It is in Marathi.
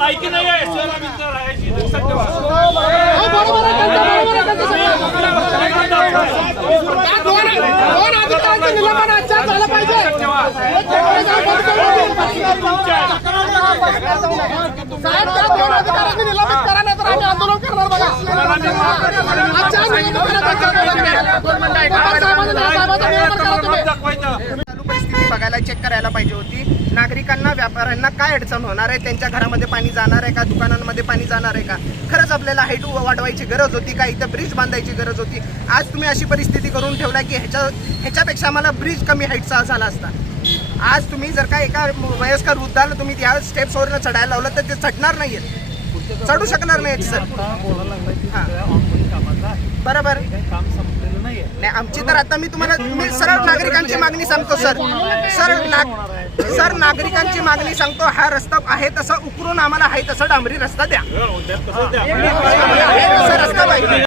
लायकी नाही आहे आंदोलन करणार बघा बघायला चेक करायला पाहिजे होती. नागरिकांना व्यापाऱ्यांना काय अडचण होणार आहे? त्यांच्या घरामध्ये पाणी जाणार आहे का? दुकानांमध्ये पाणी जाणार आहे का? खरंच आपल्याला हाईट वाढवायची गरज होती का? इथं ब्रिज बांधायची गरज होती. आज तुम्ही अशी परिस्थिती करून ठेवला की ह्याच्या ह्याच्यापेक्षा आम्हाला ब्रिज कमी हाईटचा झाला असता. आज तुम्ही जर का एका वयस्कर वृद्धाला तुम्ही त्या स्टेप्सवरनं चढायला लावलं तर ते चढणार नाहीयेत. चढू शकणार नाहीत सर बरोबर. नाही आमची तर आता मी तुम्हाला मी सरळ नागरिकांची मागणी सांगतो सर. सर नाग सर नागरिकांची मागणी सांगतो हा रस्ता आहे तसा उकरून आम्हाला आहे तसा डांबरी रस्ता द्या.